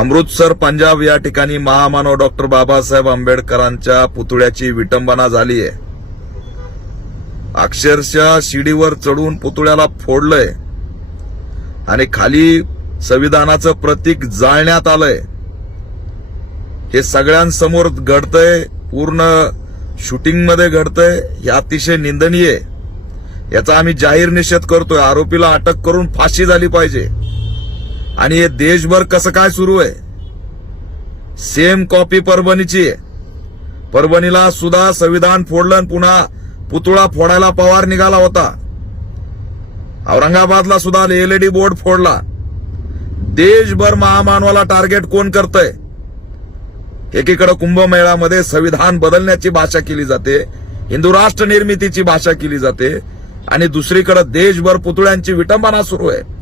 अमृतसर पंजाब या ठिकाणी महामानव डॉक्टर बाबासाहेब आंबेडकरांच्या पुतळ्याची विटंबना झाली आहे. अक्षरशः शिडीवर चढून पुतळ्याला फोडलंय. आणि खाली संविधानाचं प्रतीक जाळण्यात आलंय. हे सगळ्यांसमोर घडतंय पूर्ण शूटिंगमध्ये घडतंय हे अतिशय निंदनीय याचा आम्ही जाहीर निषेध करतोय. आरोपीला अटक करून फाशी झाली पाहिजे. आणि हे देशभर कसं काय सुरू आहे? सेम कॉपी परभणीची आहे. परभणीला सुद्धा संविधान फोडलं आणि पुन्हा पुतळा फोडायला पवार निघाला होता. औरंगाबादला सुद्धा एलईडी बोर्ड फोडला. देशभर महामानवाला टार्गेट कोण करतंय? एकीकडे कुंभमेळ्यामध्ये संविधान बदलण्याची भाषा केली जाते हिंदू राष्ट्र निर्मितीची भाषा केली जाते आणि दुसरीकडे देशभर पुतळ्यांची विटंबना सुरू आहे.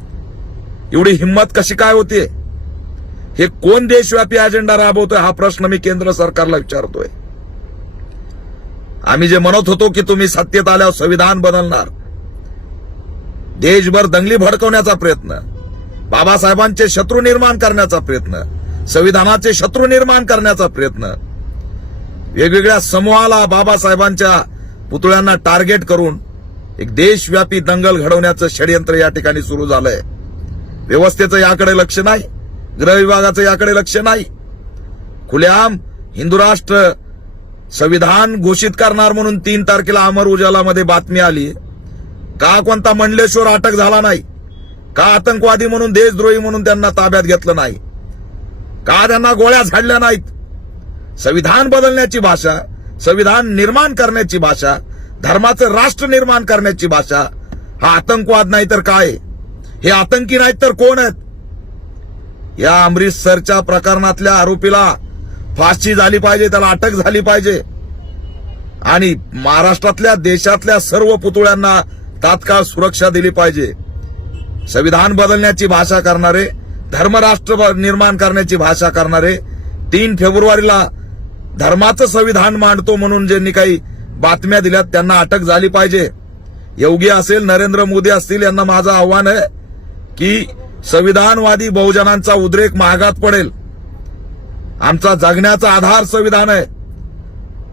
एवढी हिंमत कशी काय होते हे कोण देशव्यापी अजेंडा राबवतोय हा प्रश्न मी केंद्र सरकारला विचारतोय. आम्ही जे म्हणत होतो की तुम्ही सत्तेत आल्यावर संविधान बदलणार. देशभर दंगली भडकवण्याचा प्रयत्न. बाबासाहेबांचे शत्रू निर्माण करण्याचा प्रयत्न. संविधानाचे शत्रू निर्माण करण्याचा प्रयत्न. वेगवेगळ्या समूहाला बाबासाहेबांच्या पुतळ्यांना टार्गेट करून एक देशव्यापी दंगल घडवण्याचं षडयंत्र या ठिकाणी सुरू झालंय. व्यवस्थेचं याकडे लक्ष नाही. गृह विभागाचं याकडे लक्ष नाही. खुलेआम हिंदू राष्ट्र संविधान घोषित करणार म्हणून तीन तारखेला अमर उजालामध्ये बातमी आली. का कोणता मंडलेश्वर अटक झाला नाही? का आतंकवादी म्हणून देशद्रोही म्हणून त्यांना ताब्यात घेतलं नाही? का त्यांना गोळ्या झाडल्या नाहीत? संविधान बदलण्याची भाषा संविधान निर्माण करण्याची भाषा धर्माचं राष्ट्र निर्माण करण्याची भाषा हा आतंकवाद नाही तर काय? हे आतंकी नाहीत तर कोण आहेत? या अमृतसरच्या प्रकरणातल्या आरोपीला फाशी झाली पाहिजे त्याला अटक झाली पाहिजे. आणि महाराष्ट्रातल्या देशातल्या सर्व पुतळ्यांना तात्काळ सुरक्षा दिली पाहिजे. संविधान बदलण्याची भाषा करणारे धर्मराष्ट्र निर्माण करण्याची भाषा करणारे तीन फेब्रुवारीला धर्माचं संविधान मांडतो म्हणून ज्यांनी काही बातम्या दिल्यात त्यांना अटक झाली पाहिजे. योगी असेल नरेंद्र मोदी असतील यांना माझं आव्हान आहे. की संविधानवादी बहुजनांचा उद्रेक महागात पडेल. आमचा जगण्याचा आधार संविधान आहे.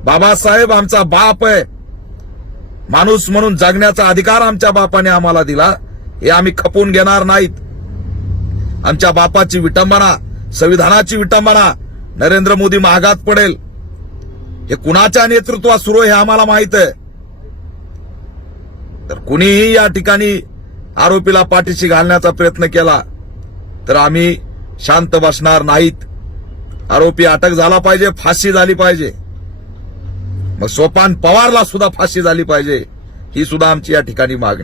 बाबासाहेब आमचा बाप आहे. माणूस म्हणून जगण्याचा अधिकार आमच्या बापाने आम्हाला दिला हे आम्ही खपून घेणार नाहीत. आमच्या बापाची विटंबना संविधानाची विटंबना नरेंद्र मोदी महागात पडेल. हे कुणाच्या नेतृत्वात सुरू आहे हे आम्हाला माहीत आहे. तर कुणीही या ठिकाणी आरोपीला पाठीशी घालण्याचा प्रयत्न केला तर आम्ही शांत बसणार नाहीत. आरोपी अटक झाला पाहिजे फाशी झाली पाहिजे. मग सोपान पवारला सुद्धा फाशी झाली पाहिजे ही सुद्धा आमची या ठिकाणी मागणी.